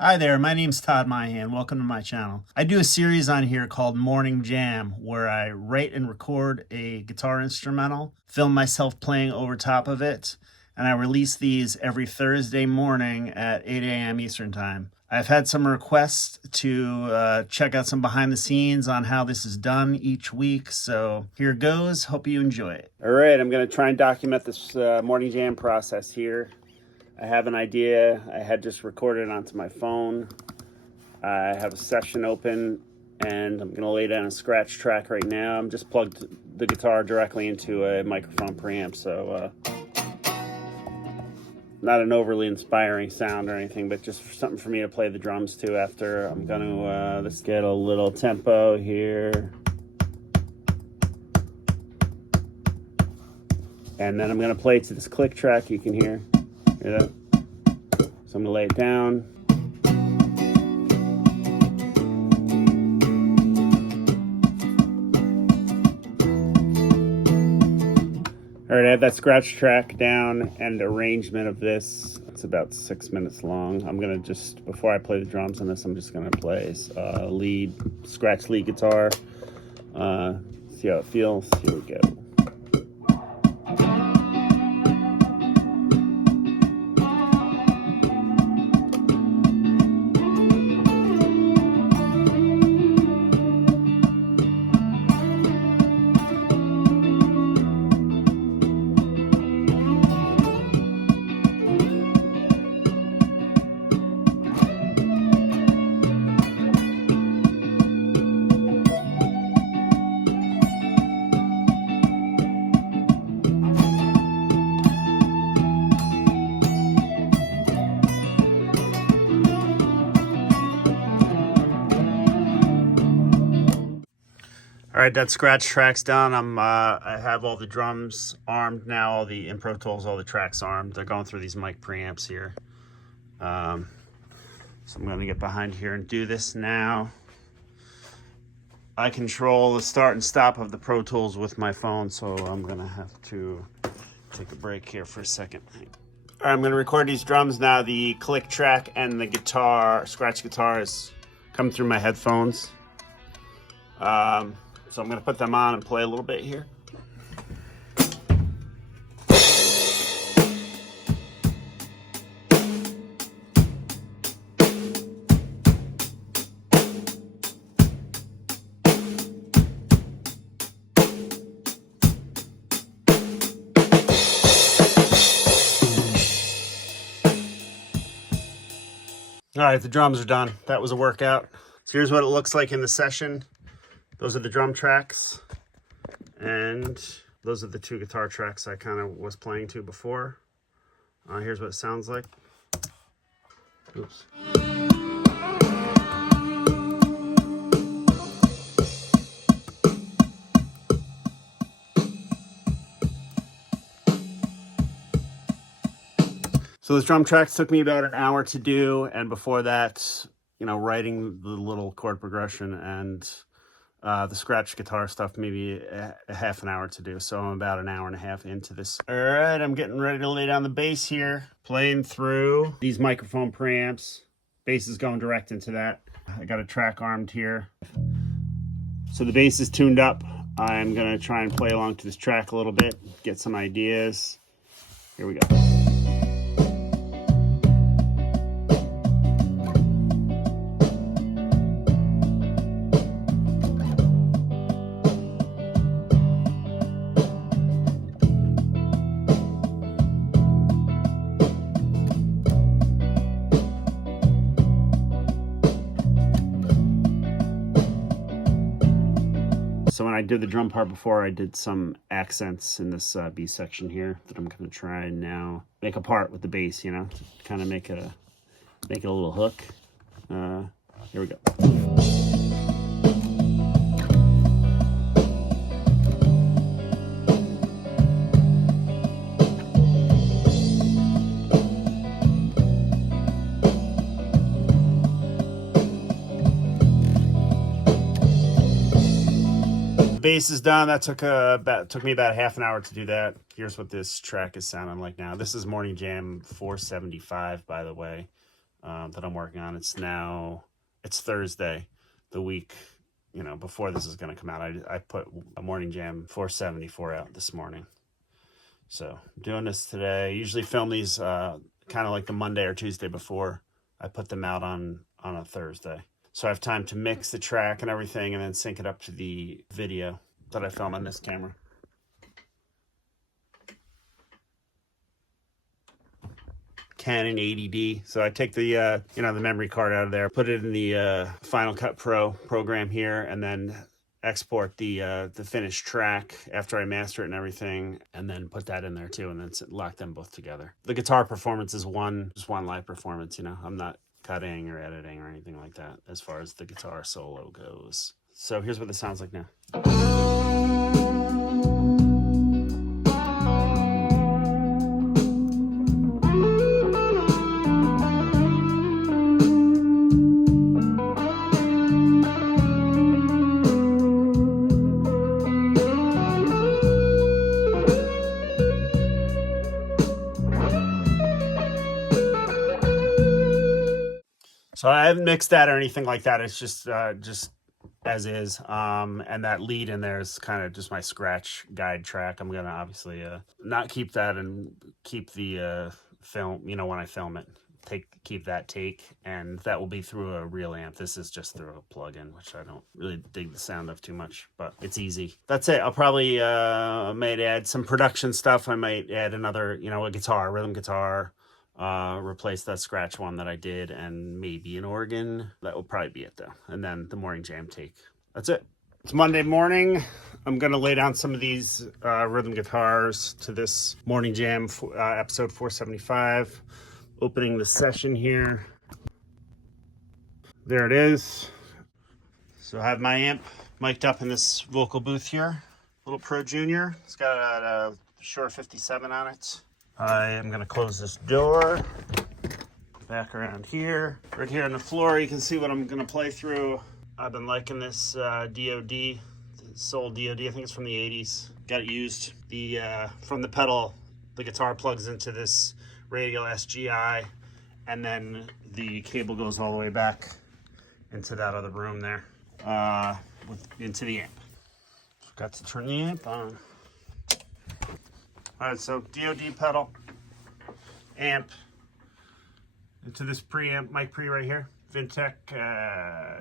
Hi there, my name's Todd Mihan. Welcome to my channel. I do a series on here called Morning Jam where I write and record a guitar instrumental, film myself playing over top of it, and I release these every Thursday morning at 8 a.m. Eastern Time. I've had some requests to check out some behind the scenes on how this is done each week, so here goes. Hope you enjoy it. All right, I'm going to try and document this Morning Jam process here. I have an idea. I had just recorded it onto my phone. I have a session open and I'm gonna lay down a scratch track right now. I'm just plugged the guitar directly into a microphone preamp, so not an overly inspiring sound or anything, but just something for me to play the drums to after. I'm gonna, let's get a little tempo here. And then I'm gonna play to this click track you can hear. Hear that? So I'm gonna lay it down. All right, I have that scratch track down and arrangement of this. It's about 6 minutes long. I'm gonna just, before I play the drums on this, I'm just gonna play scratch lead guitar. See how it feels. Here we go. All right, that scratch track's done. I have all the drums armed now, all the in Pro Tools, all the tracks armed. They're going through these mic preamps here. So I'm gonna get behind here and do this now. I control the start and stop of the Pro Tools with my phone, so I'm gonna have to take a break here for a second. All right, I'm gonna record these drums now. The click track and the guitar, scratch guitar, is coming through my headphones. So I'm going to put them on and play a little bit here. All right, the drums are done. That was a workout. So here's what it looks like in the session. Those are the drum tracks, and those are the two guitar tracks I kind of was playing to before. Here's what it sounds like. Oops. So those drum tracks took me about an hour to do, and before that, writing the little chord progression and the scratch guitar stuff, maybe a half an hour to do. So I'm about an hour and a half into this. All right, I'm getting ready to lay down the bass here, playing through these microphone preamps. Bass is going direct into that. I got a track armed here. So the bass is tuned up. I'm gonna try and play along to this track a little bit, get some ideas. Here we go. So when I did the drum part before, I did some accents in this B section here that I'm going to try and now make a part with the bass, to kind of make it a little hook. Here we go. Bass is done. That took me about half an hour to do that. Here's what this track is sounding like now. This is Morning Jam 475, by the way. that I'm working on. It's Thursday, the week, you know, before this is going to come out. I put a Morning Jam 474 out this morning. So I'm doing this today. I usually film these kind of like the Monday or Tuesday before I put them out on a Thursday. So I have time to mix the track and everything and then sync it up to the video that I film on this camera. Canon 80D. So I take the the memory card out of there, put it in the Final Cut Pro program here, and then export the finished track after I master it and everything, and then put that in there too, and then lock them both together. The guitar performance is just one live performance. You know, I'm not cutting or editing or anything like that as far as the guitar solo goes. So here's what this sounds like now. So I haven't mixed that or anything like that. It's just as is. And that lead in there is kind of just my scratch guide track. I'm gonna obviously not keep that and keep the film. You know, when I film it, keep that take, and that will be through a real amp. This is just through a plug-in, which I don't really dig the sound of too much, but it's easy. That's it. I'll probably might add some production stuff. I might add another, a guitar, rhythm guitar. Replace that scratch one that I did, and maybe an organ. That will probably be it though. And then the Morning Jam take. That's it. It's Monday morning. I'm going to lay down some of these rhythm guitars to this Morning Jam episode 475. Opening the session here. There it is. So I have my amp mic'd up in this vocal booth here. Little Pro Junior. It's got a Shure 57 on it. I am going to close this door. Back around here. Right here on the floor, you can see what I'm going to play through. I've been liking this DOD, Soul DOD. I think it's from the 80s. Got it used. From the pedal, the guitar plugs into this radial SGI, and then the cable goes all the way back into that other room there, into the amp. Got to turn the amp on. All right, so DOD pedal, amp, into this preamp, mic pre right here, Vintech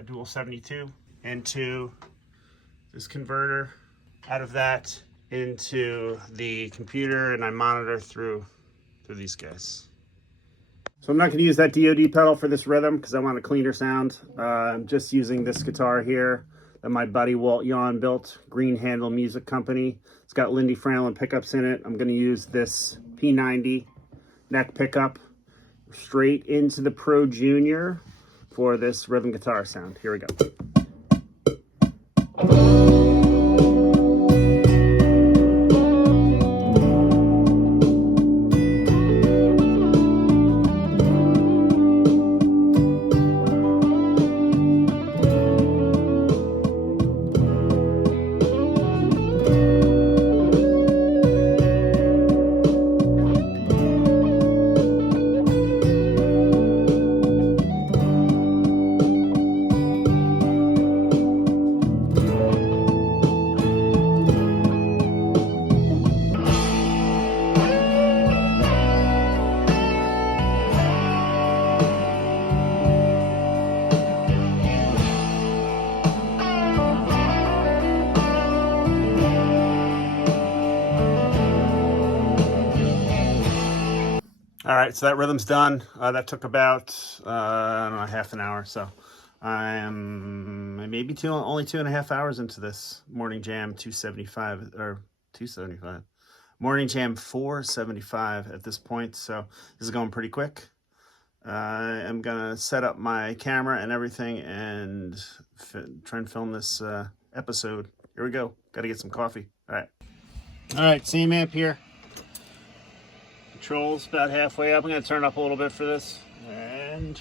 Dual 72, into this converter, out of that into the computer, and I monitor through these guys. So I'm not going to use that DOD pedal for this rhythm because I want a cleaner sound. I'm just using this guitar here that my buddy Walt Yawn built, Green Handle Music Company. It's got Lindy Franlin pickups in it. I'm going to use this P90 neck pickup straight into the Pro Junior for this rhythm guitar sound. Here we go. All right, so that rhythm's done. That took about, I don't know, half an hour. So I am maybe only 2.5 hours into this Morning Jam 275. Morning Jam 475 at this point. So this is going pretty quick. I'm going to set up my camera and everything and try and film this episode. Here we go. Got to get some coffee. All right, same amp here. Controls about halfway up. I'm going to turn up a little bit for this. And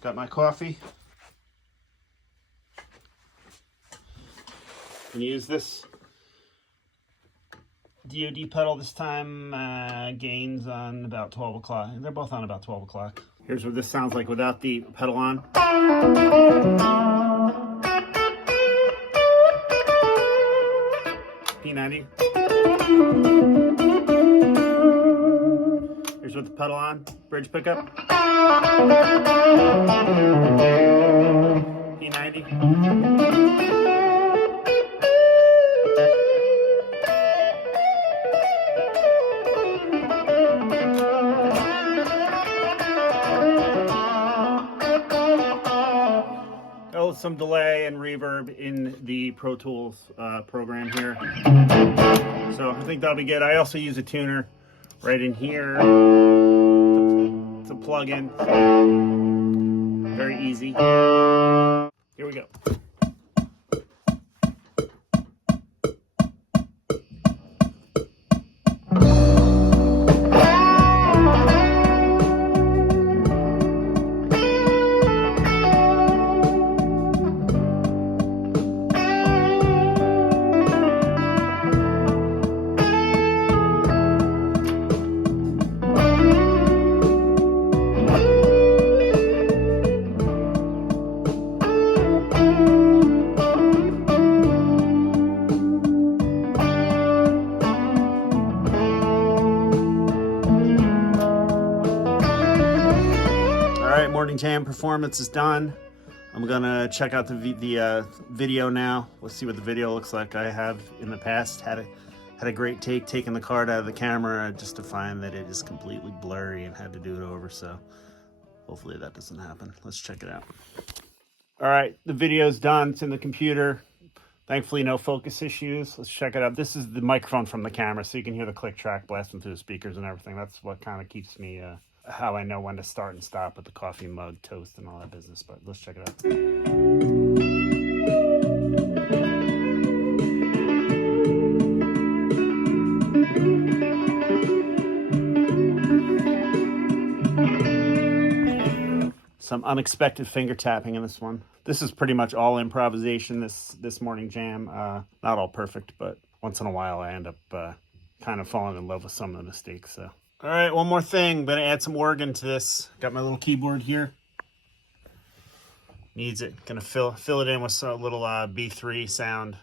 got my coffee. Can use this DOD pedal this time. Gains on about 12 o'clock. They're both on about 12 o'clock. Here's what this sounds like without the pedal on. P90. Here's with the pedal on. Bridge pickup. P90. Oh, some delay and reverb in the Pro Tools program here. So I think that'll be good. I also use a tuner right in here to plug in. Very easy. Here we go. Morning Jam performance is done. I'm gonna check out the video now. Let's see what the video looks like. I have in the past had a great take taking the card out of the camera just to find that it is completely blurry and had to do it over, so hopefully that doesn't happen. Let's check it out. All right, the video's done. It's in the computer. Thankfully, no focus issues. Let's check it out. This is the microphone from the camera, so you can hear the click track blasting through the speakers and everything. That's what kind of keeps me how I know when to start and stop with the coffee mug, toast, and all that business. But let's check it out. Some unexpected finger tapping in this one. This is pretty much all improvisation, this morning jam. Not all perfect, but once in a while I end up kind of falling in love with some of the mistakes. So. All right, one more thing. I'm gonna add some organ to this. Got my little keyboard here. Needs it. Gonna fill it in with a little B3 sound.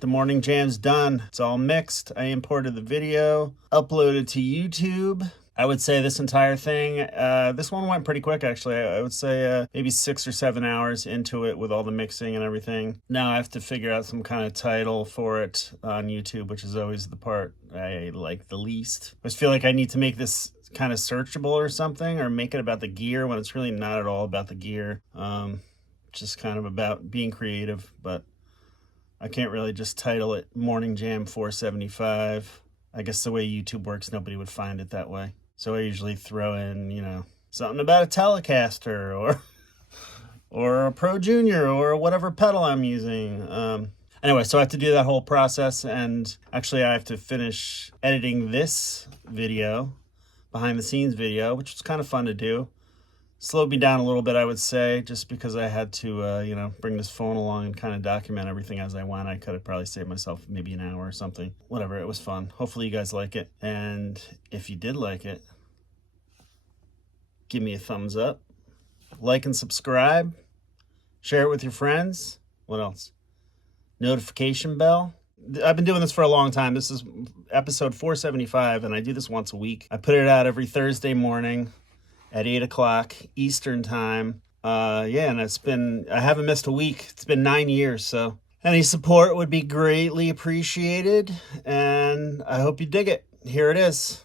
The morning jam's done. It's all mixed. I imported the video, uploaded to YouTube. I would say this entire thing, this one went pretty quick actually. I would say maybe 6 or 7 hours into it with all the mixing and everything. Now I have to figure out some kind of title for it on YouTube, which is always the part I like the least. I just feel like I need to make this kind of searchable or something, or make it about the gear when it's really not at all about the gear. Just kind of about being creative, but I can't really just title it Morning Jam 475. I guess the way YouTube works, nobody would find it that way. So I usually throw in, you know, something about a Telecaster or a Pro Junior or whatever pedal I'm using. Anyway, so I have to do that whole process, and actually I have to finish editing this video, behind the scenes video, which was kind of fun to do. Slowed me down a little bit, I would say, just because I had to, you know, bring this phone along and kind of document everything as I went. I could have probably saved myself maybe an hour or something. Whatever, it was fun. Hopefully you guys like it. And if you did like it, give me a thumbs up. Like and subscribe. Share it with your friends. What else? Notification bell. I've been doing this for a long time. This is episode 475, and I do this once a week. I put it out every Thursday morning at 8 o'clock Eastern time. Yeah, and I haven't missed a week. It's been 9 years, so any support would be greatly appreciated, and I hope you dig it. Here it is.